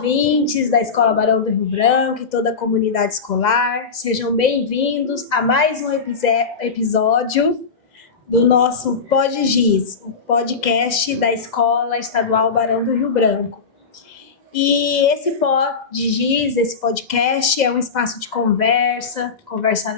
ouvintes da Escola Barão do Rio Branco e toda a comunidade escolar. Sejam bem-vindos a mais um episódio do nosso PodGiz, o podcast da Escola Estadual Barão do Rio Branco. E esse PodGiz, esse podcast, é um espaço de conversa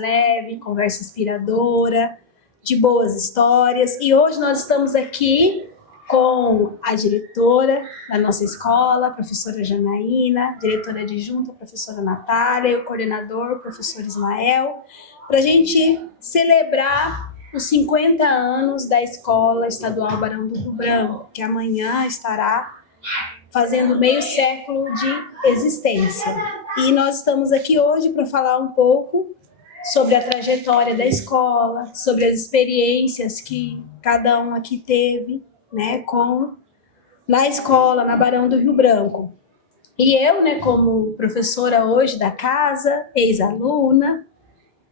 leve, conversa inspiradora, de boas histórias. E hoje nós estamos aqui com a diretora da nossa escola, a professora Janaína, diretora adjunta, a professora Natália, e o coordenador, o professor Ismael, para a gente celebrar os 50 anos da Escola Estadual Barão do Rio Branco, que amanhã estará fazendo meio século de existência. E nós estamos aqui hoje para falar um pouco sobre a trajetória da escola, sobre as experiências que cada um aqui teve, né, na escola, na Barão do Rio Branco. E eu, né, como professora hoje da casa, ex-aluna,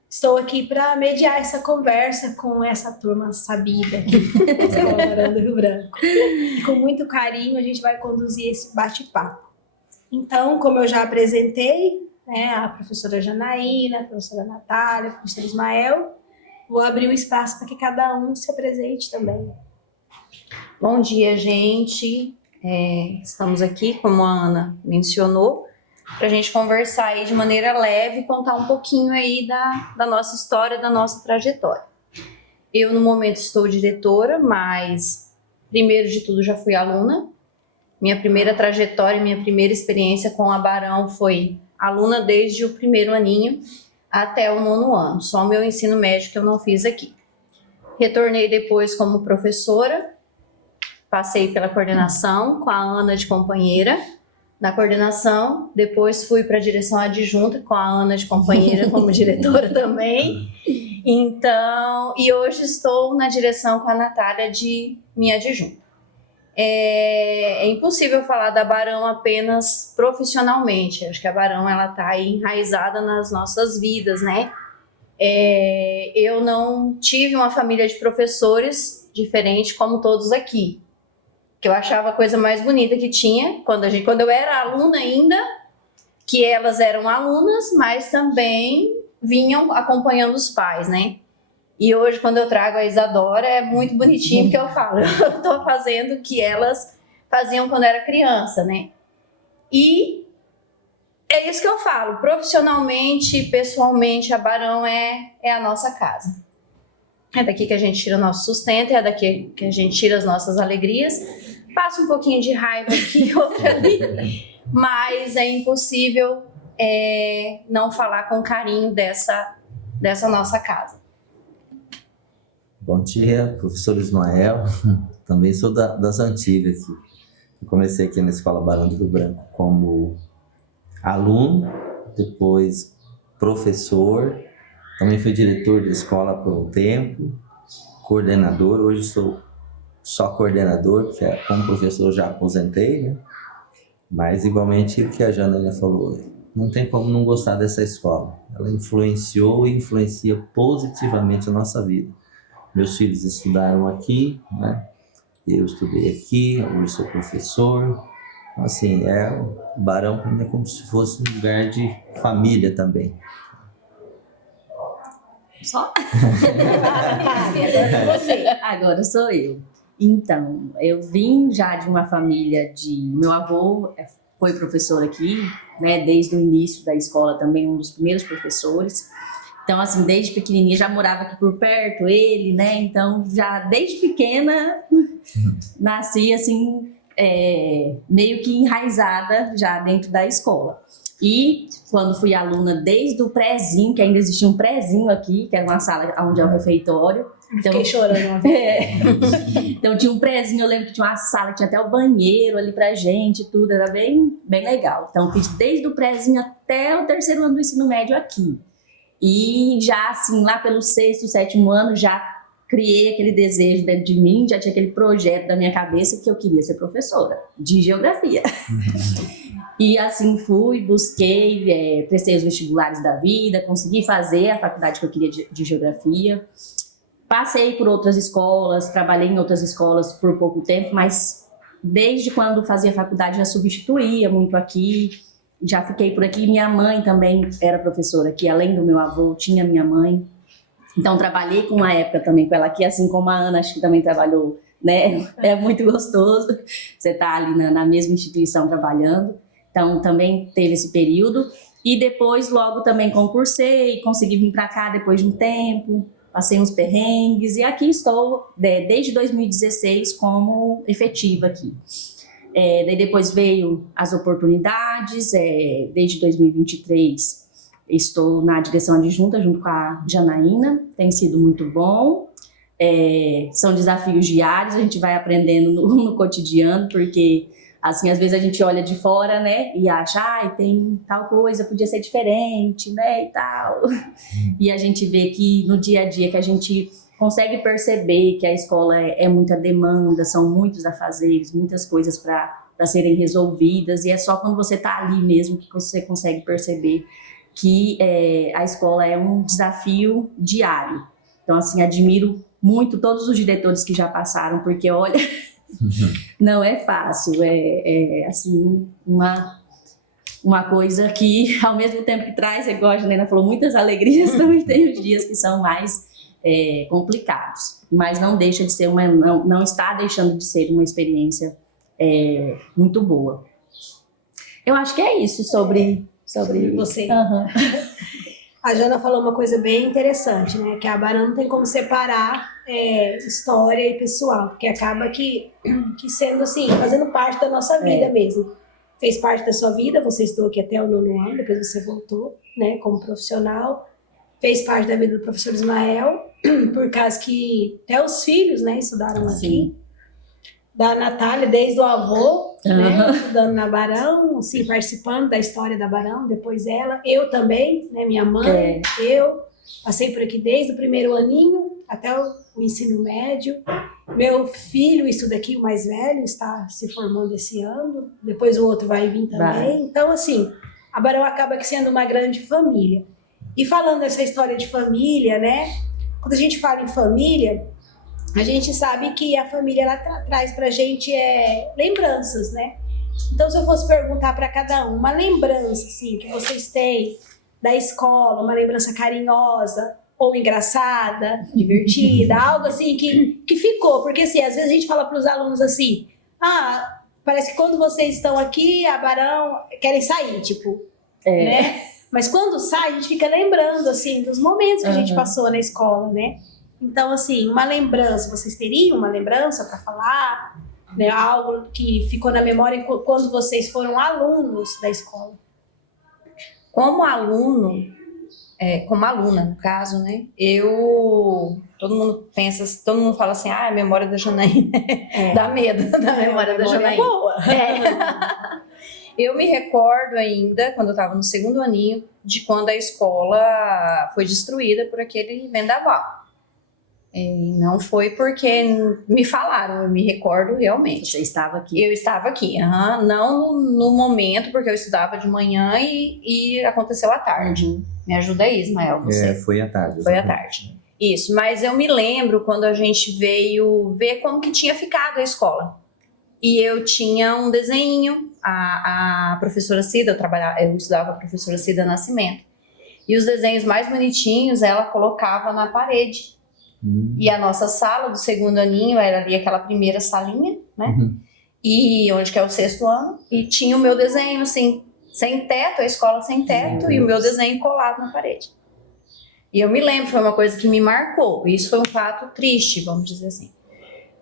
estou aqui para mediar essa conversa com essa turma sabida aqui da Escola Barão do Rio Branco. E com muito carinho a gente vai conduzir esse bate-papo. Então, como eu já apresentei, né, a professora Janaína, a professora Natália, o professor Ismael, vou abrir o espaço para que cada um se apresente também. Bom dia, gente. Estamos aqui, como a Ana mencionou, para a gente conversar aí de maneira leve e contar um pouquinho aí da nossa história, da nossa trajetória. Eu, no momento, estou diretora, mas, primeiro de tudo, já fui aluna. Minha primeira trajetória, minha primeira experiência com a Barão foi aluna desde o primeiro aninho até o 9º ano. Só o meu ensino médio que eu não fiz aqui. Retornei depois como professora. Passei pela coordenação com a Ana de companheira, na coordenação, depois fui para a direção adjunta com a Ana de companheira como diretora também. Então, e hoje estou na direção com a Natália de minha adjunta. É impossível falar da Barão apenas profissionalmente. Acho que a Barão ela está aí enraizada nas nossas vidas, né? Eu não tive uma família de professores diferente como todos aqui. Que eu achava a coisa mais bonita que tinha, quando eu era aluna ainda, que elas eram alunas, mas também vinham acompanhando os pais, né? E hoje, quando eu trago a Isadora, é muito bonitinho, porque eu falo, eu estou fazendo o que elas faziam quando era criança, né? E é isso que eu falo, profissionalmente, pessoalmente, a Barão é a nossa casa. É daqui que a gente tira o nosso sustento, é daqui que a gente tira as nossas alegrias. Passa um pouquinho de raiva aqui, outra ali, mas é impossível não falar com carinho dessa nossa casa. Bom dia, professor Ismael. Também sou das antigas. Eu comecei aqui na Escola Barão do Rio Branco como aluno, depois professor. Também fui diretor de escola por um tempo, coordenador. Hoje sou só coordenador, porque como professor eu já aposentei, né? Mas igualmente o que a Janaína falou, não tem como não gostar dessa escola. Ela influenciou e influencia positivamente a nossa vida. Meus filhos estudaram aqui, né? Eu estudei aqui, hoje sou professor. Assim, o Barão para mim é como se fosse um lugar de família também. Só? Agora você. Agora sou eu. Então, eu vim já de uma família meu avô foi professor aqui, né, desde o início da escola também, um dos primeiros professores. Então, assim, desde pequenininha já morava aqui por perto, ele, né, então já desde pequena nasci, assim, meio que enraizada já dentro da escola. E quando fui aluna desde o prézinho, que ainda existia um prézinho aqui, que era uma sala onde é o refeitório. Então, fiquei chorando uma vez. Então tinha um prézinho, eu lembro que tinha uma sala, tinha até o banheiro ali pra gente, tudo, era bem, bem legal. Então fiz desde o prézinho até o 3º ano do ensino médio aqui. E já assim, lá pelo 6º, 7º ano, já criei aquele desejo dentro de mim, já tinha aquele projeto da minha cabeça que eu queria ser professora de geografia. E assim fui, busquei, prestei os vestibulares da vida, consegui fazer a faculdade que eu queria de geografia. Passei por outras escolas, trabalhei em outras escolas por pouco tempo, mas desde quando fazia faculdade já substituía muito aqui, já fiquei por aqui. Minha mãe também era professora aqui, além do meu avô, tinha minha mãe. Então, trabalhei com uma época também com ela aqui, assim como a Ana, acho que também trabalhou, né? É muito gostoso você estar ali na mesma instituição trabalhando. Então, também teve esse período. E depois, logo também concursei, consegui vir para cá depois de um tempo, passei uns perrengues e aqui estou desde 2016 como efetiva aqui. Daí depois veio as oportunidades, desde 2023 estou na direção adjunta junto com a Janaína, tem sido muito bom. São desafios diários, a gente vai aprendendo no cotidiano, porque assim, às vezes a gente olha de fora, né, e acha, tem tal coisa, podia ser diferente, né, e tal. E a gente vê que no dia a dia que a gente consegue perceber que a escola é muita demanda, são muitos afazeres, muitas coisas para serem resolvidas, e é só quando você está ali mesmo que você consegue perceber que a escola é um desafio diário. Então, assim, admiro muito todos os diretores que já passaram, porque, olha, não é fácil, assim, uma coisa que, ao mesmo tempo que traz, igual a Juliana falou, muitas alegrias, também tem os dias que são mais complicados, mas não deixa de ser não está deixando de ser uma experiência muito boa. Eu acho que é isso sobre você. Uhum. A Jana falou uma coisa bem interessante, né? Que a Barão não tem como separar história e pessoal, porque acaba que sendo assim, fazendo parte da nossa vida mesmo. Fez parte da sua vida, você estudou aqui até o 9º ano, depois você voltou, né, como profissional. Fez parte da vida do professor Ismael, por causa que até os filhos, né, estudaram aqui. Sim. Da Natália, desde o avô, né, estudando na Barão, assim, participando da história da Barão, depois ela, eu também, né, minha mãe, eu passei por aqui desde o 1º aninho até o ensino médio. Meu filho estuda aqui, o mais velho, está se formando esse ano, depois o outro vai vir também. Então, assim, a Barão acaba que sendo uma grande família. E falando dessa história de família, né, quando a gente fala em família, a gente sabe que a família ela traz pra gente lembranças, né? Então, se eu fosse perguntar para cada um, uma lembrança assim, que vocês têm da escola, uma lembrança carinhosa ou engraçada, divertida, algo assim que ficou. Porque, assim, às vezes a gente fala para os alunos assim, parece que quando vocês estão aqui, a Barão querem sair, tipo, né? Mas quando sai, a gente fica lembrando, assim, dos momentos que a gente passou na escola, né? Então, assim, uma lembrança, vocês teriam uma lembrança para falar, né? Algo que ficou na memória quando vocês foram alunos da escola? Como aluno, como aluna, no caso, né? Todo mundo fala assim, a memória da Janaína dá medo da memória da Janaína. É boa. Eu me recordo ainda, quando eu estava no 2º aninho, de quando a escola foi destruída por aquele vendaval. Não foi porque me falaram, eu me recordo realmente. Você estava aqui? Eu estava aqui, não no momento, porque eu estudava de manhã e aconteceu à tarde. Me ajuda aí, Ismael, você. Foi à tarde. Foi à tarde. Isso, mas eu me lembro quando a gente veio ver como que tinha ficado a escola. E eu tinha um desenho, a professora Cida, eu estudava com a professora Cida Nascimento. E os desenhos mais bonitinhos ela colocava na parede. E a nossa sala do 2º aninho era ali aquela primeira salinha, né? E onde que é o 6º ano. E tinha o meu desenho, assim, sem teto, a escola sem teto, e o meu desenho colado na parede. E eu me lembro, foi uma coisa que me marcou. E isso foi um fato triste, vamos dizer assim.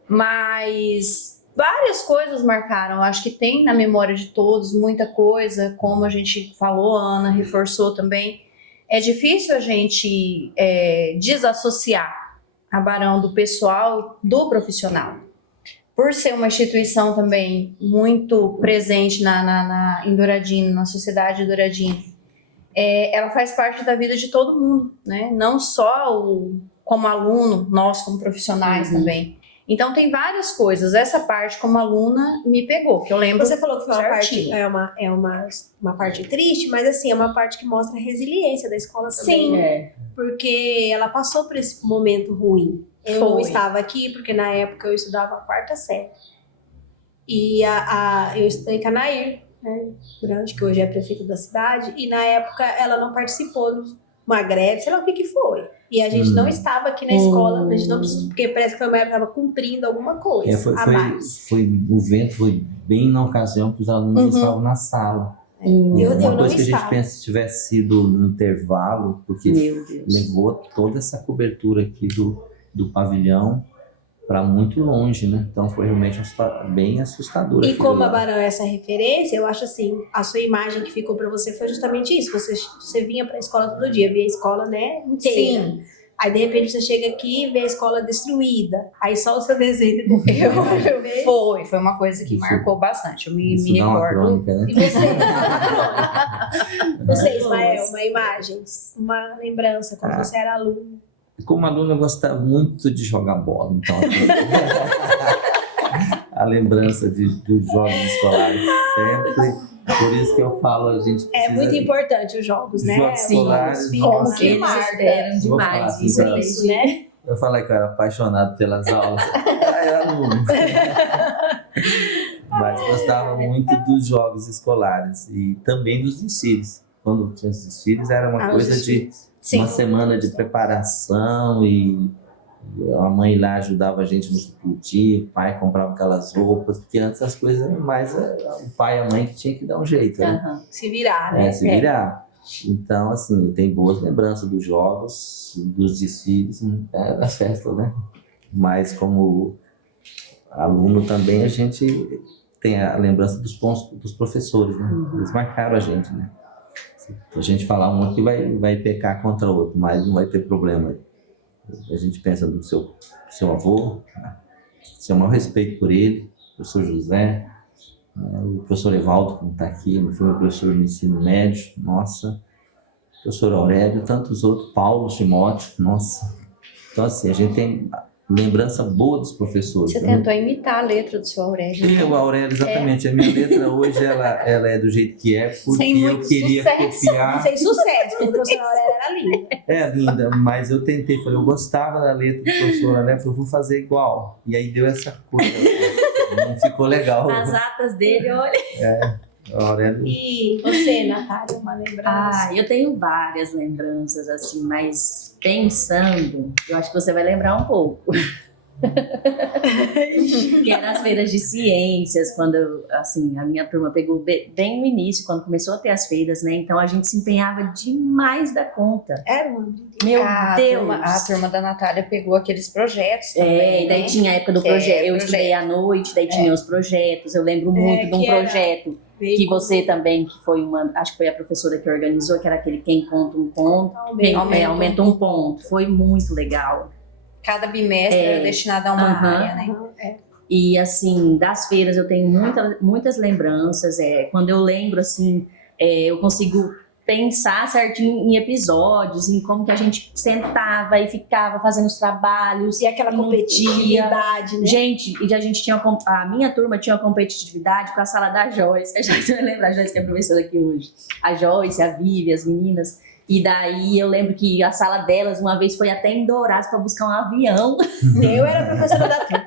Mas várias coisas marcaram. Acho que tem na memória de todos muita coisa, como a gente falou, a Ana reforçou também. É difícil a gente desassociar a Barão do pessoal do profissional. Por ser uma instituição também muito presente em Douradina, na sociedade de Douradina, ela faz parte da vida de todo mundo, né? Não só como aluno, nós como profissionais também. Então tem várias coisas. Essa parte como aluna me pegou, que eu lembro. Você falou que foi certinho. uma parte triste, mas assim, é uma parte que mostra a resiliência da escola também. Sim. Porque ela passou por esse momento ruim. Eu não estava aqui porque na época eu estudava a 4ª série. E eu estudei em Canair, né, Grande, que hoje é prefeita da cidade, e na época ela não participou de uma greve, sei lá o que foi. E a gente não estava aqui na escola, a gente não precisou, porque parece que a mulher estava cumprindo alguma coisa a mais. O vento foi bem na ocasião que os alunos estavam na sala. Eu Uma não coisa que a gente estava. pensa se tivesse sido no intervalo, porque Meu Deus. levou toda essa cobertura aqui do pavilhão para muito longe, né? Então foi realmente bem assustador. E aquilo como a lá. Barão é essa referência, eu acho assim, a sua imagem que ficou pra você foi justamente isso. Você vinha pra escola todo dia, via a escola, né, inteira. Sim. Aí, de repente, você chega aqui e vê a escola destruída. Aí só o seu desenho. Foi uma coisa que Isso- marcou bastante. Eu me Isso dá uma recordo. crônica, né? E você, Ismael, uma imagem, uma lembrança, quando você era aluno. Como aluno, eu gostava muito de jogar bola. Então, assim, a lembrança dos jogos escolares sempre. Por isso que eu falo, a gente É precisa... muito importante os jogos, né? Jogos escolares, Os ficam nossa. que Eles marca. eram Vou falar demais. assim, Isso, cara. Isso, né? Eu falei que eu era apaixonado pelas aulas. Era aluno. Mas gostava muito dos jogos escolares e também dos desfiles. Quando tinha os desfiles, era uma coisa de Sim. uma semana de preparação e a mãe lá ajudava a gente no cultivo, o pai comprava aquelas roupas, porque antes as coisas eram mais o pai e a mãe que tinha que dar um jeito, né? Aham. Se virar, né? Se virar. Então, assim, eu tenho boas lembranças dos jogos, dos desfiles, das festas, né? Mas como aluno também, a gente tem a lembrança dos professores, né? Eles marcaram a gente, né? Se a gente falar um aqui vai pecar contra o outro, mas não vai ter problema. A gente pensa no seu avô, né? Tem o maior respeito por ele, o professor José, né? O professor Evaldo, como está aqui, foi meu professor no ensino médio, nossa, o professor Aurélio, tantos outros, Paulo, Timóteo, nossa. Então, assim, a gente tem lembrança boa dos professores. Você tentou imitar a letra do seu Aurélio. Eu, Aurélio, exatamente. A minha letra hoje, ela é do jeito que é, porque Sem eu muito queria sucesso. copiar. Sem sucesso, porque o professor Aurélio era lindo. É linda, mas eu tentei, falei, eu gostava da letra do professor Aurélio, falei, eu vou fazer igual. E aí deu essa coisa. Não ficou legal. As atas dele, olha. Aurélio. E você, Natália, uma lembrança? Eu tenho várias lembranças, assim, mas pensando, eu acho que você vai lembrar um pouco. Que eram as feiras de ciências, quando, assim, a minha turma pegou bem no início, quando começou a ter as feiras, né? Então a gente se empenhava demais da conta. Era uma brincadeira. Meu Deus! A turma da Natália pegou aqueles projetos também, E daí né? tinha a época do Que projeto. é Eu estudei à noite, daí tinha os projetos. Eu lembro muito de um que era- projeto que você também, que foi acho que foi a professora que organizou, que era aquele Quem Conta um Ponto, aumenta um ponto. Foi muito legal. Cada bimestre era destinado a uma área, né? E, assim, das feiras eu tenho muitas lembranças. Quando eu lembro, assim, eu consigo pensar certinho em episódios, em como que a gente sentava e ficava fazendo os trabalhos. E aquela E no competitividade, né? Gente, e a gente tinha, a minha turma tinha uma competitividade com a sala da Joyce. A gente vai lembrar, a Joyce que é professora aqui hoje. A Joyce, a Vivi, as meninas. E daí eu lembro que a sala delas uma vez foi até em Dourados para buscar um avião. Eu era professora da turma.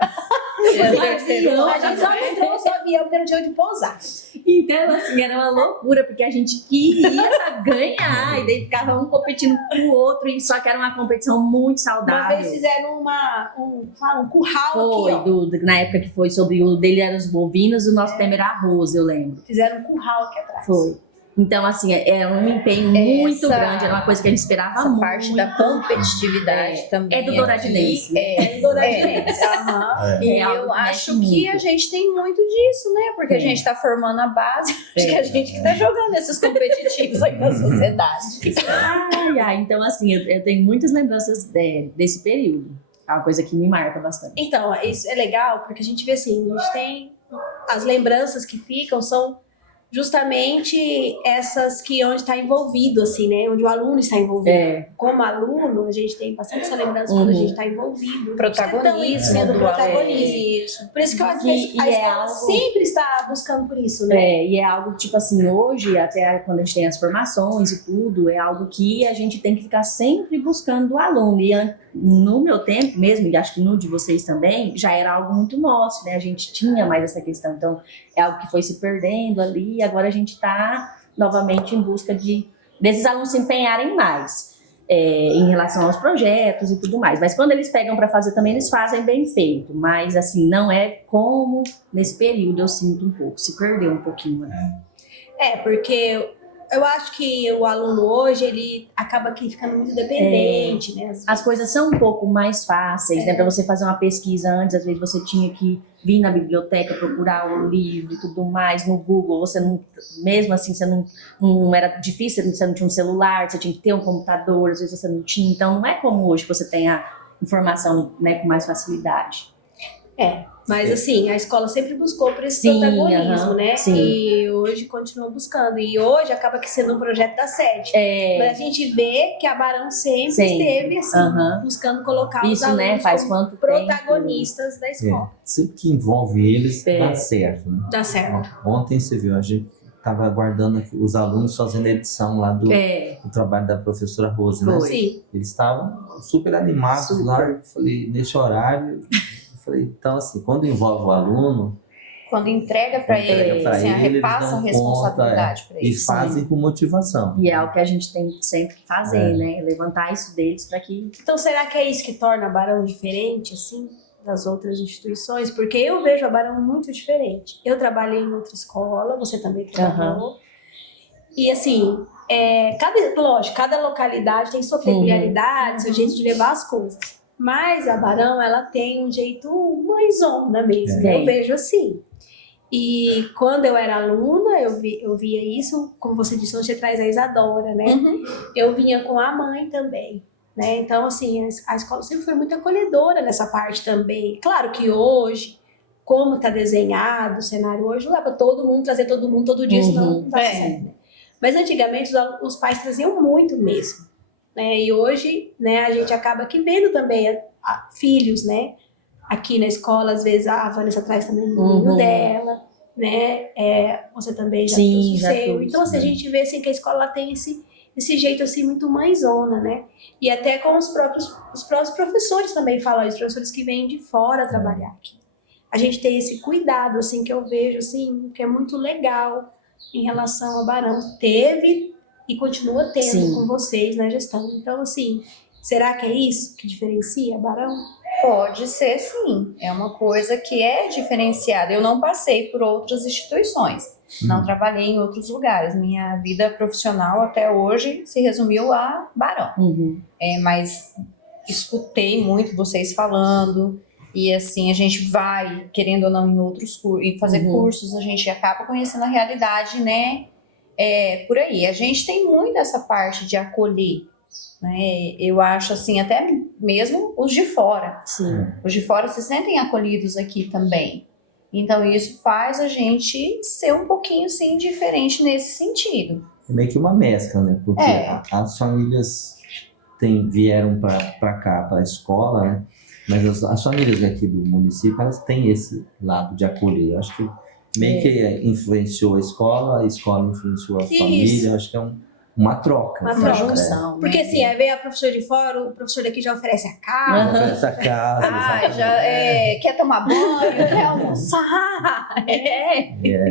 Era terceiro A ano, gente só né? não trouxe o avião porque não tinha onde pousar. Então, assim, era uma loucura, porque a gente queria ganhar, e daí ficava um competindo com o outro, e só que era uma competição muito Uma saudável. vez fizeram um curral Foi, aqui, ó. na época que foi sobre o dele eram os bovinos, o nosso tema era arroz, eu lembro. Fizeram um curral aqui atrás. Foi. Então, assim, era um empenho muito grande, era uma coisa que a gente esperava Essa muito. parte da competitividade também. É do Douradinense. É do Douradinense. Aham. E É algo eu que acho mexe que muito. a gente tem muito disso, né? Porque a gente está formando a base, acho que a gente que está jogando esses competitivos aí na sociedade. Então, assim, eu tenho muitas lembranças desse período. É uma coisa que me marca bastante. Então, isso é legal porque a gente vê assim, a gente tem as lembranças que ficam são justamente essas que onde está envolvido, assim, né? Onde o aluno está envolvido. Como aluno, a gente tem bastante essa lembrança quando a gente está envolvido. Protagonismo. Sendo protagonista. Isso. Por isso que eu acho que a escola sempre está buscando por isso, né? E é algo tipo assim, hoje, até quando a gente tem as formações e tudo, é algo que a gente tem que ficar sempre buscando o aluno. E no meu tempo mesmo, e acho que no de vocês também, já era algo muito nosso, né? A gente tinha mais essa questão. Então, é algo que foi se perdendo ali, e agora a gente está novamente em busca desses alunos se empenharem mais. Em relação aos projetos e tudo mais. Mas quando eles pegam para fazer também, eles fazem bem feito. Mas, assim, não é como nesse período eu sinto um pouco. Se perdeu um pouquinho. Né? Porque eu acho que o aluno hoje, ele acaba aqui ficando muito dependente, né? As coisas são um pouco mais fáceis, né? Para você fazer uma pesquisa antes, às vezes você tinha que vir na biblioteca, procurar o livro e tudo mais, no Google, você não, mesmo assim, você não era difícil, você não tinha um celular, você tinha que ter um computador, às vezes você não tinha, então não é como hoje que você tem a informação, né, com mais facilidade. Mas assim, a escola sempre buscou por esse protagonismo, né? Sim. E hoje continua buscando. E hoje acaba que sendo um projeto da sede. Mas a gente vê que a Barão sempre esteve assim, buscando colocar os alunos, né? Faz como quanto protagonistas da escola. Sempre que envolve eles, dá certo, né? Dá certo. Ontem você viu, a gente estava aguardando aqui, os alunos fazendo a edição lá do trabalho da professora Rose, né? Sim. Eles estavam super animados lá. Eu falei, nesse horário... Então, assim, quando envolve o aluno... Quando entrega para ele, assim, repassa a responsabilidade para ele. E fazem com motivação. E é o que a gente tem sempre que fazer, né? Levantar isso deles para que... Então, será que é isso que torna a Barão diferente, assim, das outras instituições? Porque eu vejo a Barão muito diferente. Eu trabalhei em outra escola, você também trabalhou. E, assim, cada localidade tem sua peculiaridade, seu jeito de levar as coisas. Mas a Barão, ela tem um jeito mãezona mesmo, eu vejo assim. E quando eu era aluna, eu via isso, como você disse, você traz a Isadora, né? Eu vinha com a mãe também, né? Então, assim, a escola sempre foi muito acolhedora nessa parte também. Claro que hoje, como está desenhado o cenário hoje, não dá para todo mundo trazer todo mundo todo dia, senão não dá certo, né? Mas antigamente os pais traziam muito mesmo. Né? E hoje, né, a gente acaba aqui vendo também filhos, né? Aqui na escola, às vezes a Vanessa traz também o menino dela, né? Você também já trouxe o seu. Então, assim, a gente vê assim, que a escola tem esse jeito assim, muito mãezona, né? E até com os próprios professores também falam, os professores que vêm de fora trabalhar aqui. A gente tem esse cuidado, assim, que eu vejo, assim, que é muito legal em relação ao Barão. Teve e continua tendo com vocês na gestão. Então, assim, será que é isso que diferencia Barão? Pode ser, sim. É uma coisa que é diferenciada. Eu não passei por outras instituições, não trabalhei em outros lugares. Minha vida profissional até hoje se resumiu a Barão. Mas escutei muito vocês falando. E assim, a gente vai, querendo ou não, em outros cursos, e fazer cursos, a gente acaba conhecendo a realidade, né? Por aí. A gente tem muito essa parte de acolher, né? Eu acho assim, até mesmo os de fora. Os de fora se sentem acolhidos aqui também. Então isso faz a gente ser um pouquinho, sim, diferente nesse sentido. É meio que uma mescla, né? Porque as famílias vieram para cá, para a escola, né? Mas as famílias aqui do município, elas têm esse lado de acolher. Eu acho que meio que influenciou a escola influenciou a família. Eu acho que é uma troca. Uma junção. Porque assim, aí vem a professora de fora, o professor daqui já oferece a casa. Oferece a casa. Quer tomar banho, quer almoçar.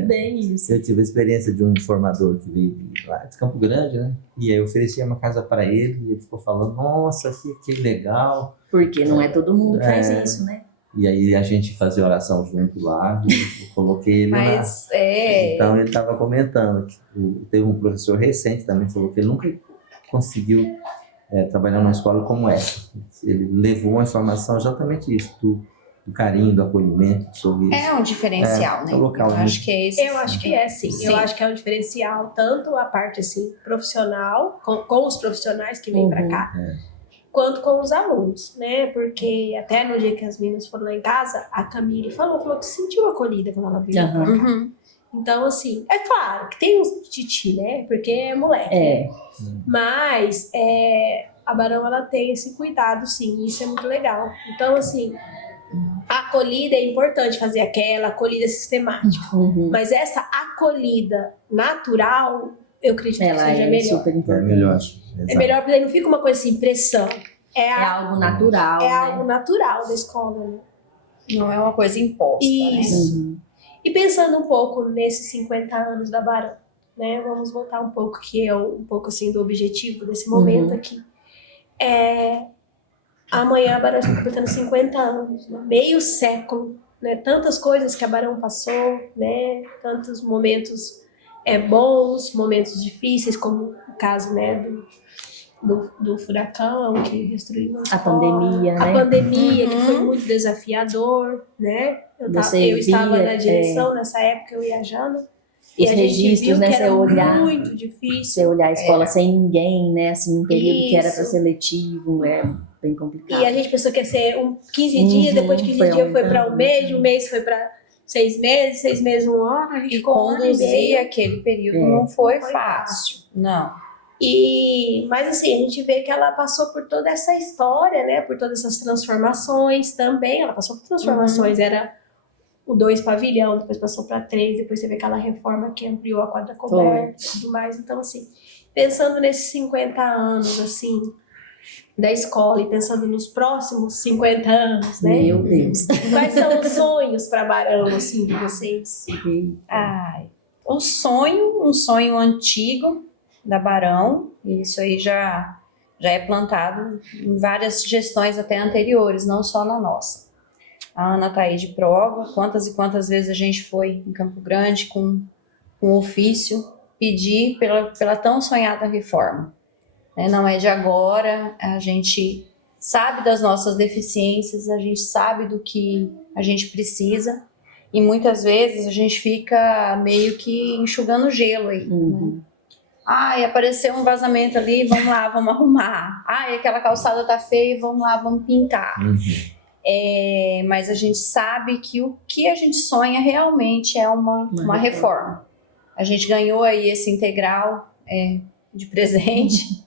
Bem isso. Eu tive a experiência de um formador que veio lá de Campo Grande, né? E aí eu ofereci uma casa para ele e ele ficou falando, nossa, que legal. Porque não é todo mundo que faz isso, né? E aí a gente fazia oração junto lá, eu coloquei ele lá. Então ele estava comentando que teve um professor recente também que falou que ele nunca conseguiu trabalhar numa escola como essa. Ele levou uma informação exatamente isso, do carinho, do acolhimento, do sorriso. É um diferencial, né? Eu acho que é esse. Eu acho que é, sim. Eu acho que é um diferencial, tanto a parte assim, profissional, com os profissionais que vêm para cá, quanto com os alunos, né? Porque até no dia que as meninas foram lá em casa, a Camille falou que se sentiu acolhida quando ela veio pra cá. Então, assim, é claro que tem uns titi, né? Porque é moleque. É. Mas a Barão, ela tem esse cuidado, sim. Isso é muito legal. Então, assim, a acolhida é importante fazer aquela acolhida sistemática. Uhum. Mas essa acolhida natural, eu acredito que Ela seja é melhor. super É importante. melhor. É melhor porque aí não fica uma coisa assim, pressão. É algo natural, É né? algo natural da escola, né? Não é uma coisa imposta, né? Isso. Uhum. E pensando um pouco nesses 50 anos da Barão, né? Vamos voltar um pouco, que é um pouco assim do objetivo desse momento aqui. Amanhã a Barão está completando 50 anos, né? Meio século, né? Tantas coisas que a Barão passou, né? Tantos momentos bons, momentos difíceis, como o caso, né, do furacão que destruiu a escola, pandemia, a né? pandemia que foi Uhum. muito desafiador, né? Você Eu estava via, na direção nessa época, eu e a Jana, e Os a gente registros, viu né? que Você era olhar, muito difícil. você olhar a escola sem ninguém, né? Assim, um período que era para Isso. ser letivo, é bem complicado. E a gente pensou que ia ser 15 dias, depois de 15 dias foi para um mês foi para 6 meses, 6 meses, um ano, a gente E ficou um ano e conduzir meio. aquele período É. não foi Foi fácil. Não. Mas assim, a gente vê que ela passou por toda essa história, né? Por todas essas transformações também. Ela passou por transformações, era o 2 pavilhão, depois passou para 3, depois teve aquela reforma que ampliou a quadra coberta e tudo mais. Então, assim, pensando nesses 50 anos, assim, da escola e pensando nos próximos 50 anos, né? Meu Deus. Quais são os sonhos para Barão, assim, de vocês? Ai, um sonho antigo da Barão, e isso aí já é plantado em várias gestões até anteriores, não só na nossa. A Ana tá aí de prova, quantas e quantas vezes a gente foi em Campo Grande com ofício pedir pela tão sonhada reforma. Não é de agora, a gente sabe das nossas deficiências, a gente sabe do que a gente precisa, e muitas vezes a gente fica meio que enxugando gelo aí. Uhum. Ai, apareceu um vazamento ali, vamos lá, vamos arrumar. Ai, aquela calçada tá feia, vamos lá, vamos pintar. Mas a gente sabe que o que a gente sonha realmente é uma reforma. A gente ganhou aí esse integral de presente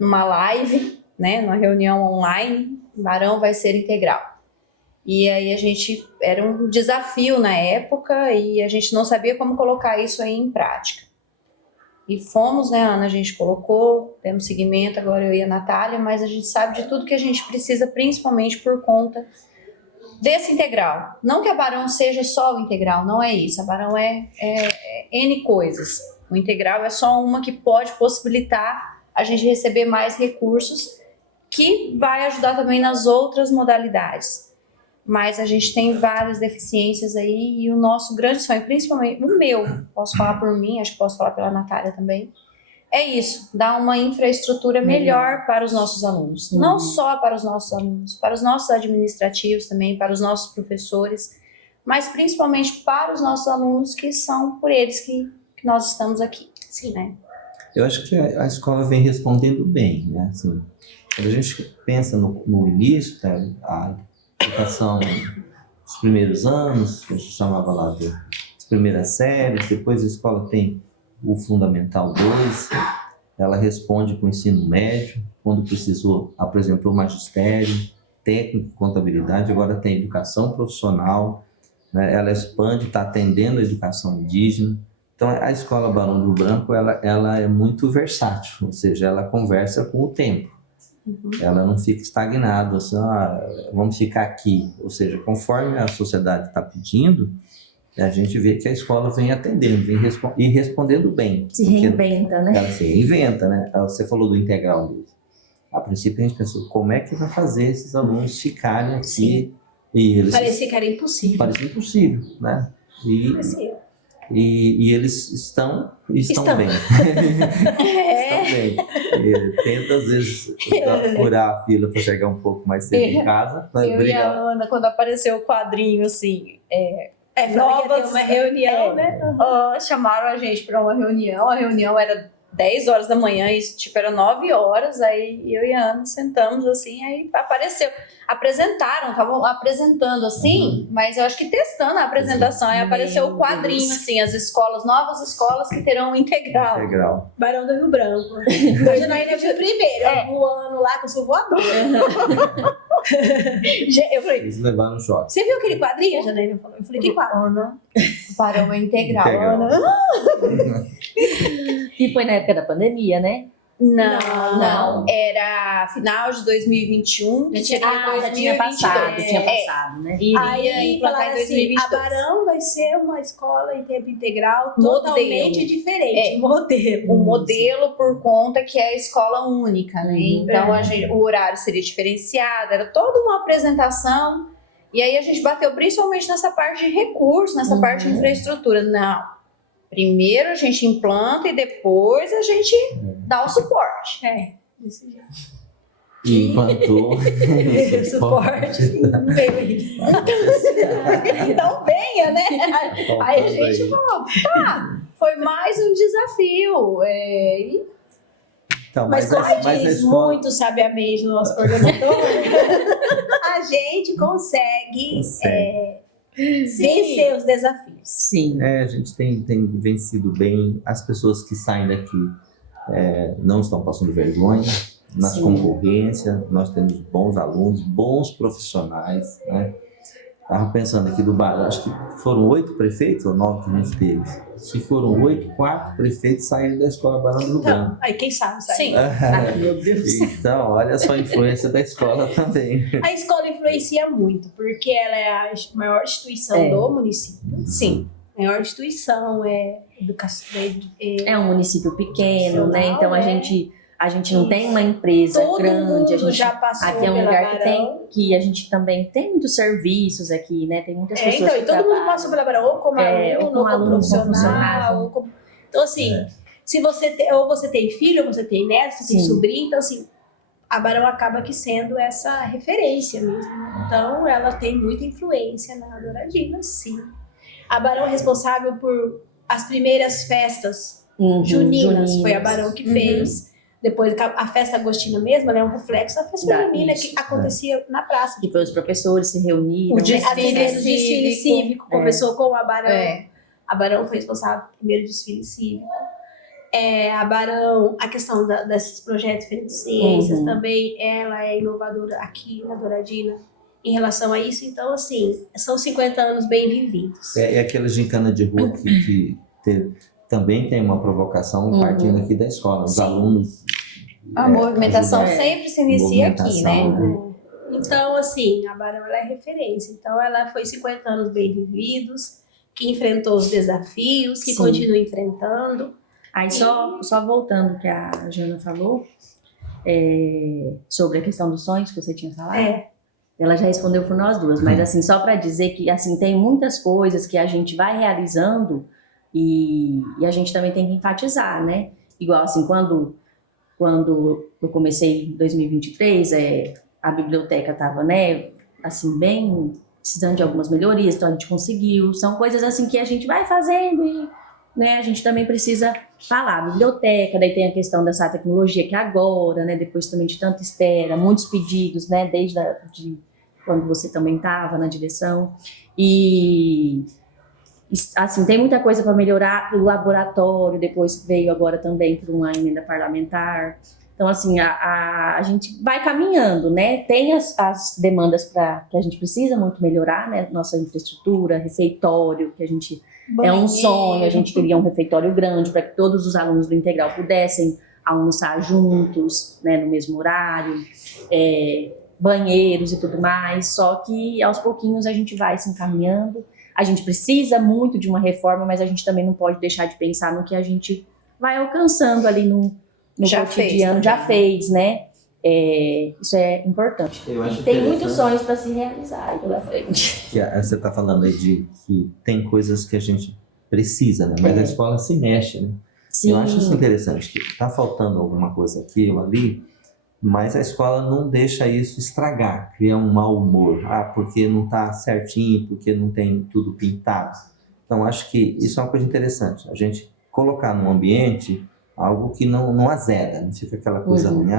numa live, né, numa reunião online. Barão vai ser integral. E aí era um desafio na época e a gente não sabia como colocar isso aí em prática. E fomos, né, Ana, a gente colocou, temos seguimento, agora eu e a Natália, mas a gente sabe de tudo que a gente precisa, principalmente por conta desse integral. Não que a Barão seja só o integral, não é isso. A Barão é N coisas. O integral é só uma que pode possibilitar a gente receber mais recursos, que vai ajudar também nas outras modalidades. Mas a gente tem várias deficiências aí e o nosso grande sonho, principalmente o meu, posso falar por mim, acho que posso falar pela Natália também, é isso, dar uma infraestrutura melhor para os nossos alunos. Não só para os nossos alunos, para os nossos administrativos também, para os nossos professores, mas principalmente para os nossos alunos, que são por eles que nós estamos aqui. Sim, né? Eu acho que a escola vem respondendo bem, né? Assim, quando a gente pensa no início, a educação dos primeiros anos, que a gente chamava lá das primeiras séries, depois a escola tem o Fundamental 2, ela responde com o ensino médio, quando precisou apresentou magistério, técnico, contabilidade, agora tem educação profissional, né? Ela expande, está atendendo a educação indígena. Então a escola Barão do Rio Branco ela é muito versátil, ou seja, ela conversa com o tempo. Ela não fica estagnada, assim, vamos ficar aqui. Ou seja, conforme a sociedade está pedindo, a gente vê que a escola vem atendendo, e respondendo bem. Se reinventa, né? Ela se reinventa, né? Você falou do integral mesmo. A princípio a gente pensou, como é que vai fazer esses alunos ficarem aqui? Sim. E eles Parecia que era impossível. Parecia impossível, né? E eles estão bem. Estão bem. Tenta, às vezes, furar a fila para chegar um pouco mais cedo em casa. Eu e a Ana, quando apareceu o quadrinho, assim, novas, uma reunião, né? Chamaram a gente para uma reunião. A reunião era 10 horas da manhã, isso tipo era 9 horas, aí eu e a Ana sentamos assim, aí apareceu. Apresentaram, estavam apresentando assim, mas eu acho que testando a apresentação, aí apareceu o quadrinho assim, as escolas, novas escolas que terão integral. Integral. Barão do Rio Branco. A Janaína foi primeiro, voando lá com o seu voador. Eu falei, Eles levaram choque. você viu aquele quadrinho, Janaína falou? Eu falei, que quadro? Ana, Barão é integral. Integral. Ana. E foi na época da pandemia, né? Não. Era final de 2021, que seria Já tinha passado, 2022. tinha passado, né? Iria Aí implantar falaram em assim, 2022. a Barão vai ser uma escola em tempo integral Modelo. totalmente diferente. Modelo. O modelo por conta que é a escola única, né? Então o horário seria diferenciado, era toda uma apresentação. E aí a gente bateu principalmente nessa parte de recursos, nessa parte de infraestrutura. Não. Primeiro a gente implanta e depois a gente dá o suporte. Desse jeito. E implantou Suporte. Não veio aí. Então venha, né? Aí a gente falou, foi mais um desafio. Então, Mas mas como a diz escola... muito sabiamente o nosso coordenador, a gente consegue vencer os desafios. Sim. A gente tem vencido bem. As pessoas que saem daqui não estão passando vergonha nas concorrências. Nós temos bons alunos, bons profissionais, né? Estava pensando aqui do Barão, acho que foram 8 prefeitos ou 9 que a gente teve. Se foram 8, 4 prefeitos saíram da escola Barão do Rio Branco. Então, aí quem sabe, sabe? Sim. Ai, meu Deus. Então, olha só a influência da escola também. A escola influencia muito, porque ela é a maior instituição do município. Sim. Maior instituição, educação. É um município pequeno, né? Nacional, Então a gente não tem uma empresa Todo grande. A mundo gente, já passou aqui é um pela lugar Barão. que a gente também tem muitos serviços aqui, né? Tem muitas pessoas Então, que e todo mundo trabalham. passou pela Barão, ou como aluno, ou como ou como aluno, como profissional. funcionário. Ou como... Então, assim, se você tem filho, ou você tem neto, você tem Sim. sobrinho, então, assim, a Barão acaba que sendo essa referência mesmo. Então, ela tem muita influência na Douradina, sim. A Barão é responsável por as primeiras festas juninas, foi a Barão que fez. Depois, a festa agostina mesmo, ela é um reflexo da festa junina que acontecia na praça. Que foi os professores se reuniram. O né? desfile O desfile cívico começou com a Barão. É. A Barão foi responsável pelo primeiro desfile cívico. A Barão, a questão desses projetos de ciências também, ela é inovadora aqui na Douradina em relação a isso. Então, assim, são 50 anos bem vividos. É aquela gincana de rua que também tem uma provocação partindo aqui da escola. Os alunos... A movimentação ajudam. sempre se inicia aqui, né? Movimentação, Então, assim, a Barão ela é referência. Então, ela foi 50 anos bem vividos, que enfrentou os desafios, que Sim. continua enfrentando. Aí só voltando o que a Jana falou, sobre a questão dos sonhos que você tinha falado. Ela já respondeu por nós duas, mas assim, só para dizer que assim, tem muitas coisas que a gente vai realizando e a gente também tem que enfatizar, né? Igual assim, quando eu comecei em 2023, a biblioteca estava, né, assim, bem precisando de algumas melhorias, então a gente conseguiu. São coisas assim que a gente vai fazendo e, né, a gente também precisa falar. A biblioteca, daí tem a questão dessa tecnologia que agora, né, depois também de tanta espera, muitos pedidos, né, desde de quando você também estava na direção. E assim, tem muita coisa para melhorar. O laboratório depois veio agora também por uma emenda parlamentar. Então, assim, a gente vai caminhando, né? Tem as demandas que a gente precisa muito melhorar, né? Nossa infraestrutura, refeitório, que a gente... É um sonho, a gente queria um refeitório grande para que todos os alunos do Integral pudessem almoçar juntos, né? No mesmo horário. Banheiros e tudo mais. Só que, aos pouquinhos, a gente vai se encaminhando. A gente precisa muito de uma reforma, mas a gente também não pode deixar de pensar no que a gente vai alcançando ali no Já cotidiano, fez, já fez, né? Isso é importante. Eu acho Tem muitos interessante sonhos para se realizar aí pela frente. que você está falando aí de que tem coisas que a gente precisa, né? Mas a escola se mexe, né? Sim. Eu acho isso interessante, que está faltando alguma coisa aqui ou ali, mas a escola não deixa isso estragar, criar um mau humor. Porque não está certinho, porque não tem tudo pintado. Então, acho que isso é uma coisa interessante. A gente colocar num ambiente algo que não azeda, não fica aquela coisa ruim,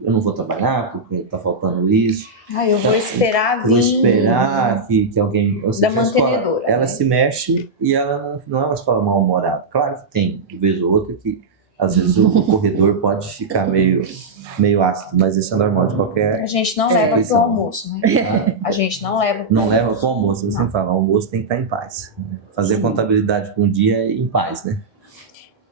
eu não vou trabalhar porque tá faltando isso. Eu vou esperar Eu vou vir. esperar que alguém... Ou seja, Da a escola, mantenedora, ela né? se mexe e ela não é uma escola mal-humorada. Claro que tem, de vez ou outra, que às vezes o corredor pode ficar meio ácido, mas isso é normal de qualquer... A gente não leva pro refeição. almoço, né? A gente não leva pro Não almoço. leva para o almoço, você fala, o almoço tem que estar em paz. Fazer contabilidade com um dia em paz, né?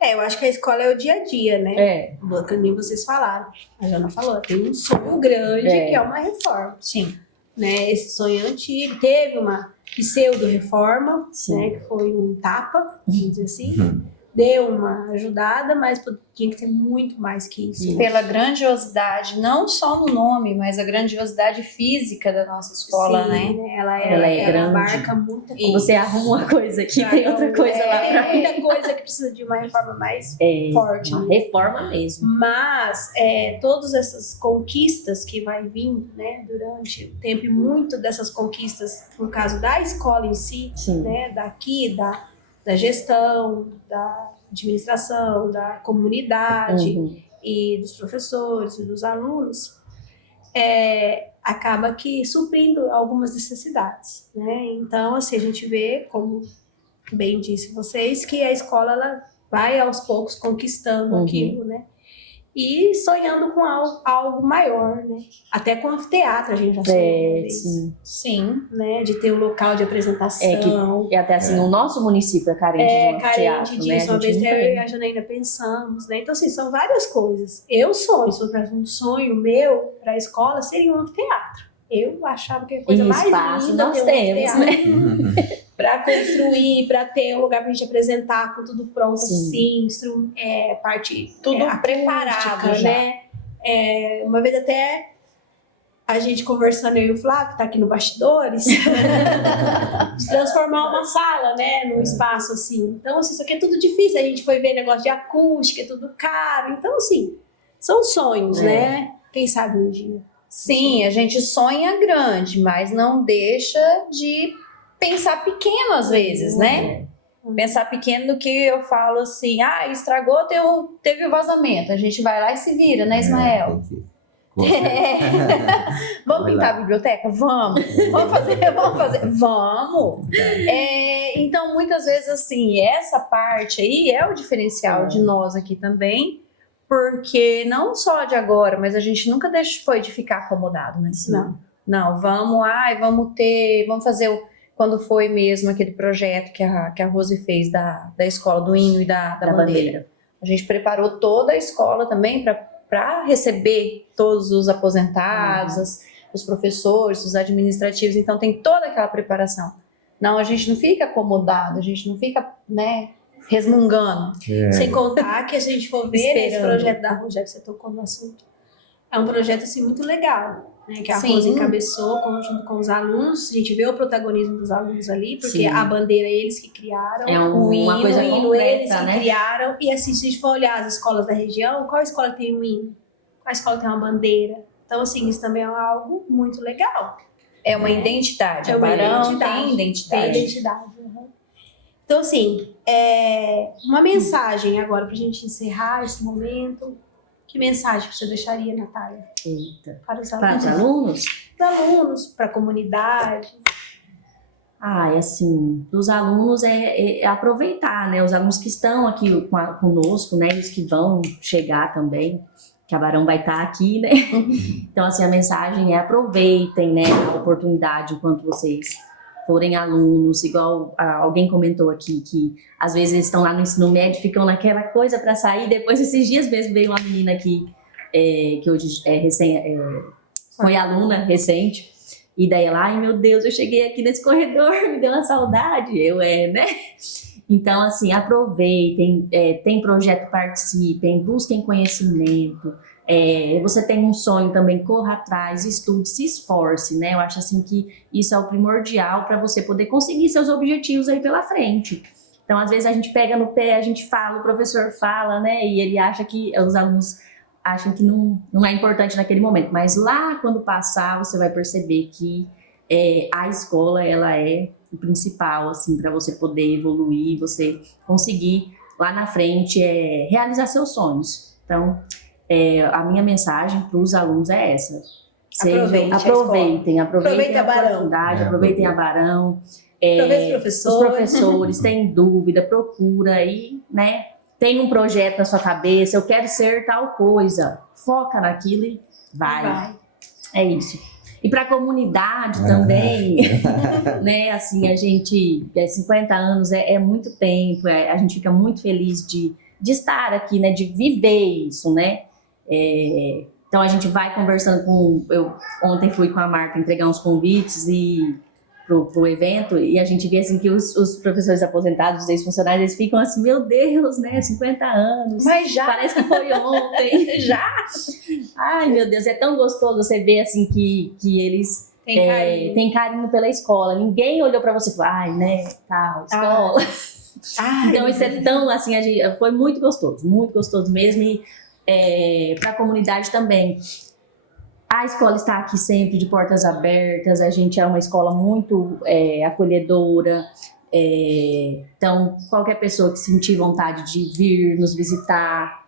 Eu acho que a escola é o dia a dia, né? É. Que nem vocês falaram. A Jana falou, tem um sonho grande que é uma reforma. Sim. Né? Esse sonho é antigo. Teve uma pseudo-reforma, Sim. né? Que foi um tapa, vamos dizer assim. Deu uma ajudada, mas tinha que ter muito mais que isso. Pela grandiosidade, não só no nome, mas a grandiosidade física da nossa escola, Sim, né? Ela é grande. abarca muita coisa. Você arruma uma coisa aqui, tem outra coisa lá pra Tem muita coisa que precisa de uma reforma mais É, forte. uma né? reforma mesmo. Mas todas essas conquistas que vai vindo, né, durante o tempo, e muito dessas conquistas por causa da escola em si, Sim. né, daqui, da gestão, da administração, da comunidade e dos professores e dos alunos, acaba que suprindo algumas necessidades, né? Então, assim, a gente vê, como bem disse vocês, que a escola ela vai aos poucos conquistando aquilo, né? E sonhando com algo maior, né? Até com anfiteatro a gente já sonhou uma vez, Sim. né? De ter um local de apresentação. E até assim, o nosso município é carente de um Carente teatro, né? disso, A uma gente vez não eu tem. e a Janaína pensamos, né? Então, assim, são várias coisas. Eu sonho, se fosse um sonho meu para a escola, seria um anfiteatro. Eu achava que a coisa E mais espaço linda nós ter um temos, anfiteatro. Para construir, para ter um lugar para a gente apresentar com tudo pronto, assim, parte Tudo acústica, preparado já. né? Uma vez até a gente conversando, eu e o Flávio, que tá aqui no bastidores, de transformar uma sala, né, num espaço assim. Então, assim, isso aqui é tudo difícil. A gente foi ver negócio de acústica, é tudo caro. Então, assim, são sonhos, né? Quem sabe um dia. Sim, a gente sonha grande, mas não deixa de pensar pequeno às vezes, né? Pensar pequeno no que eu falo assim, estragou, teve o vazamento. A gente vai lá e se vira, né, Ismael? Vamos pintar a biblioteca? Vamos. Vamos fazer. Vamos. Então, muitas vezes, assim, essa parte aí é o diferencial de nós aqui também, porque não só de agora, mas a gente nunca foi de ficar acomodado, né? Assim, não, vamos fazer quando foi mesmo aquele projeto que a Rose fez da escola do hino e da bandeira. A gente preparou toda a escola também para receber todos os aposentados, os professores, os administrativos, então tem toda aquela preparação. Não, a gente não fica acomodado, a gente não fica, né, resmungando. Sem contar que, se a gente for ver esse Esperando. projeto da Rose, já que você tocou no assunto, é um projeto assim muito legal, né? Que a Sim. Rose encabeçou junto com os alunos. A gente vê o protagonismo dos alunos ali, porque Sim. a bandeira eles que criaram, É o uma hino, coisa eles completa, que né? criaram. E assim, se a gente for olhar as escolas da região, qual escola tem um hino? Qual escola tem uma bandeira? Então, assim, isso também é algo muito legal. É uma identidade. É A uma Barão identidade. tem identidade. Tem identidade. Então, assim, uma mensagem agora pra gente encerrar esse momento. Que mensagem você deixaria, Natália? Eita. Para os Para os alunos? alunos? Para os alunos, para a comunidade. Assim, dos alunos é aproveitar, né? Os alunos que estão aqui conosco, né? E os que vão chegar também, que a Barão vai estar aqui, né? Então, assim, a mensagem é aproveitem, né? A oportunidade enquanto vocês forem alunos, igual alguém comentou aqui, que às vezes eles estão lá no ensino médio, ficam naquela coisa para sair, depois esses dias mesmo veio uma menina aqui, que hoje foi aluna recente, e daí ela, ai meu Deus, eu cheguei aqui nesse corredor, me deu uma saudade, né? Então, assim, aproveitem, tem projeto, participem, busquem conhecimento, você tem um sonho também, corra atrás, estude, se esforce, né? Eu acho assim que isso é o primordial para você poder conseguir seus objetivos aí pela frente. Então, às vezes a gente pega no pé, a gente fala, o professor fala, né? E ele acha que, os alunos acham que não é importante naquele momento. Mas lá, quando passar, você vai perceber que a escola, ela é o principal, assim, para você poder evoluir, você conseguir lá na frente é realizar seus sonhos. Então, a minha mensagem para os alunos é essa. Aproveitem a oportunidade, aproveitem a Barão. Os professores têm dúvida, procura aí, né? Tem um projeto na sua cabeça, eu quero ser tal coisa. Foca naquilo e vai. É isso. E para a comunidade também, né? Assim, a gente, 50 anos é muito tempo, a gente fica muito feliz de estar aqui, né? De viver isso, né? Então a gente vai conversando eu ontem fui com a Marta entregar uns convites pro evento, e a gente vê assim que os professores aposentados, os ex-funcionários, eles ficam assim, meu Deus, né, 50 anos. Mas já? Parece que foi ontem. Já? Ai, meu Deus, é tão gostoso você ver assim que eles têm carinho pela escola. Ninguém olhou pra você e falou, ai, né, tá, escola. Então isso é tão, assim, foi muito gostoso mesmo, e pra comunidade também. A escola está aqui sempre de portas abertas, a gente é uma escola muito acolhedora, então qualquer pessoa que sentir vontade de vir nos visitar,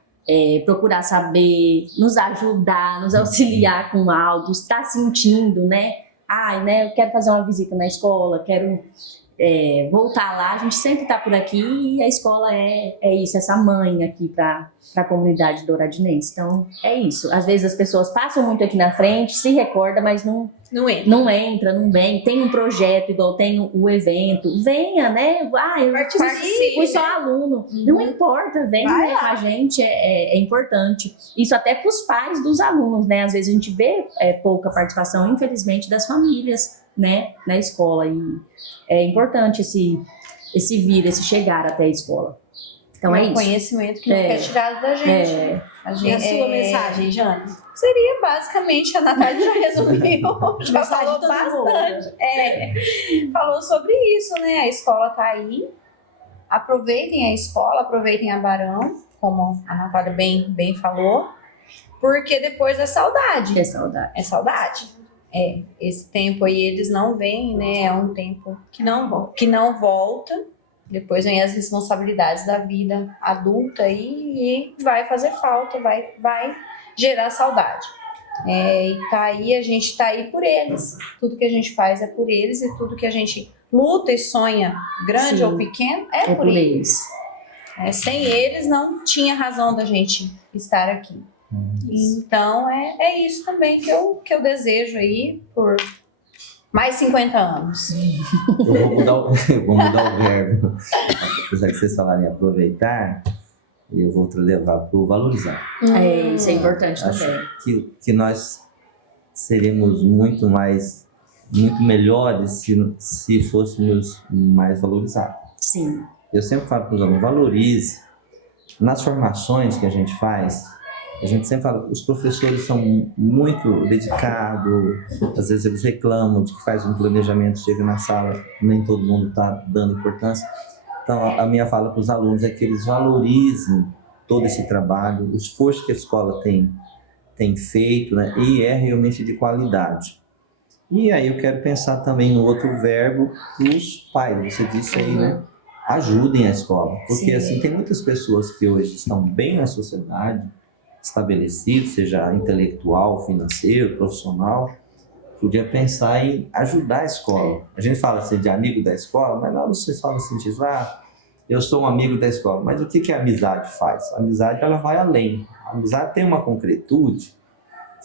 procurar saber, nos ajudar, nos auxiliar com algo, está sentindo, né? Né, eu quero fazer uma visita na escola, quero voltar lá, a gente sempre está por aqui, e a escola é isso, essa mãe aqui para a comunidade douradinense. Então, é isso. Às vezes as pessoas passam muito aqui na frente, se recordam, mas não entra, não vem. Tem um projeto, igual tem o evento. Venha, né? Eu fui só aluno. Não importa, vem, né, com a gente, é importante. Isso até para os pais dos alunos, né? Às vezes a gente vê pouca participação, infelizmente, das famílias, né, na escola, e é importante esse chegar até a escola. Então é isso. Conhecimento que não é tirado da gente. E a sua mensagem, Jana? Seria basicamente, a Natália já resumiu, já falou bastante. Falou sobre isso, né? A escola tá aí. Aproveitem a escola, aproveitem a Barão, como a Natália bem falou, porque depois é saudade. É saudade. Esse tempo aí eles não vêm, né? É um tempo que não volta. Depois vem as responsabilidades da vida adulta e vai fazer falta, vai gerar saudade. E tá aí, a gente tá aí por eles. Tudo que a gente faz é por eles, e tudo que a gente luta e sonha, grande Sim, ou pequeno, é por eles. Sem eles não tinha razão da gente estar aqui. Então é isso também que eu desejo aí por mais 50 anos. Eu vou mudar o verbo. Apesar de vocês falarem aproveitar, eu vou levar para o valorizar. Isso é importante Acho também. que nós seremos muito melhores se fôssemos mais valorizados. Sim. Eu sempre falo para os alunos, valorize. Nas formações que a gente faz, a gente sempre fala, os professores são muito dedicados, às vezes eles reclamam de que faz um planejamento, chega na sala, nem todo mundo está dando importância. Então, a minha fala para os alunos é que eles valorizem todo esse trabalho, o esforço que a escola tem feito, né? E é realmente de qualidade. E aí eu quero pensar também no outro verbo, os pais, você disse aí, né? Ajudem a escola, porque Sim. assim, tem muitas pessoas que hoje estão bem na sociedade, estabelecido, seja intelectual, financeiro, profissional, podia pensar em ajudar a escola. A gente fala assim de amigo da escola, mas não, você fala assim, diz, eu sou um amigo da escola. Mas o que a amizade faz? A amizade, ela vai além. A amizade tem uma concretude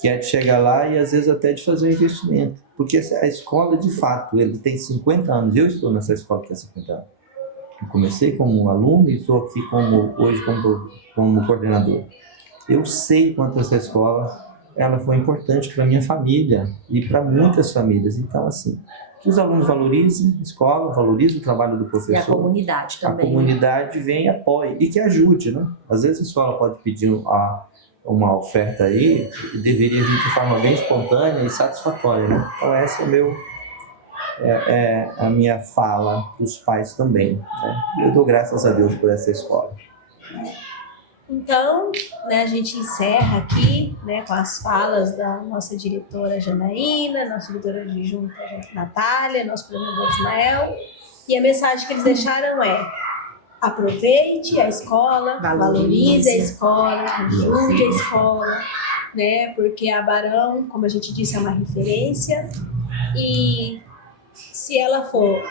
que é de chegar lá e às vezes até de fazer um investimento. Porque a escola, de fato, ele tem 50 anos. Eu estou nessa escola que tem 50 anos. Eu comecei como aluno e estou aqui hoje como coordenador. Eu sei quanto essa escola ela foi importante para a minha família e para muitas famílias. Então, assim, que os alunos valorizem a escola, valorizem o trabalho do professor. E a comunidade também. A comunidade vem e apoie e que ajude, né? Às vezes a escola pode pedir uma oferta aí e deveria vir de forma bem espontânea e satisfatória, né? Então, essa é a minha fala para os pais também, né? Eu dou graças a Deus por essa escola. Então, né, a gente encerra aqui, né, com as falas da nossa diretora Janaína, nossa diretora adjunta Natália, nosso coordenador Ismael, e a mensagem que eles deixaram é: aproveite a escola, valorize a escola, ajude a escola, né? Porque a Barão, como a gente disse, é uma referência e se ela for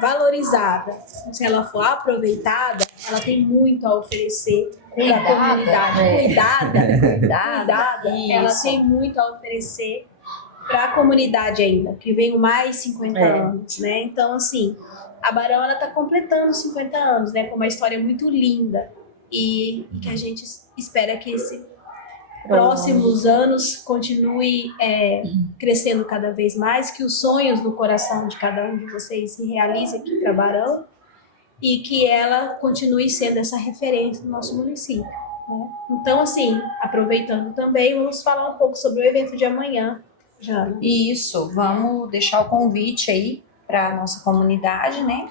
valorizada, se ela for aproveitada, ela tem muito a oferecer para a comunidade. Cuidada, ela tem muito a oferecer para a comunidade ainda, que vem mais 50 anos, né? Então, assim, a Barão, ela está completando 50 anos, né? Com uma história muito linda e que a gente espera que esses próximos anos continue crescendo cada vez mais, que os sonhos no coração de cada um de vocês se realizem aqui para Barão e que ela continue sendo essa referência no nosso município, né? Então, assim, aproveitando também, vamos falar um pouco sobre o evento de amanhã, Jana. Isso, vamos deixar o convite aí para a nossa comunidade, né?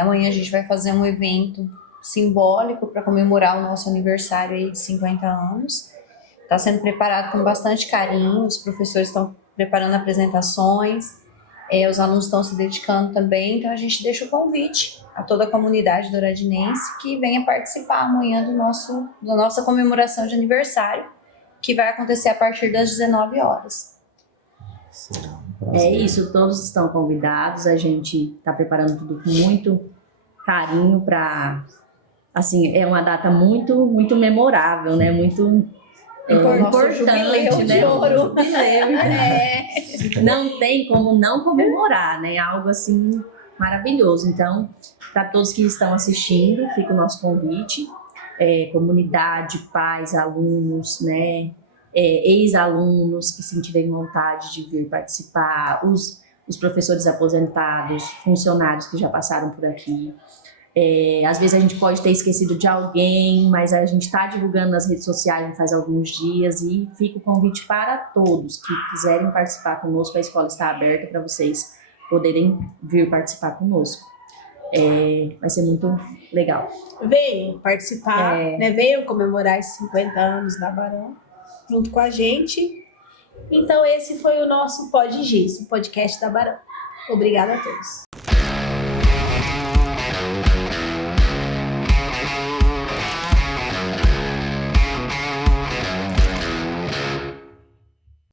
Amanhã a gente vai fazer um evento simbólico para comemorar o nosso aniversário aí de 50 anos. Está sendo preparado com bastante carinho, os professores estão preparando apresentações, os alunos estão se dedicando também, então a gente deixa o convite a toda a comunidade douradinense que venha participar amanhã da nossa comemoração de aniversário, que vai acontecer a partir das 19 horas. É isso, todos estão convidados, a gente está preparando tudo com muito carinho para, assim, é uma data muito, muito memorável, né? Muito importante, né? Não tem como não comemorar, né? Algo assim maravilhoso. Então, para todos que estão assistindo, fica o nosso convite. Comunidade, pais, alunos, né? Ex-alunos que sentirem vontade de vir participar, os professores aposentados, funcionários que já passaram por aqui. Às vezes a gente pode ter esquecido de alguém, mas a gente está divulgando nas redes sociais faz alguns dias e fica o convite para todos que quiserem participar conosco. A escola está aberta para vocês poderem vir participar conosco. Vai ser muito legal. Venham participar, né? Venham comemorar esses 50 anos da Barão junto com a gente. Então esse foi o nosso Pod Giz, o podcast da Barão. Obrigada a todos.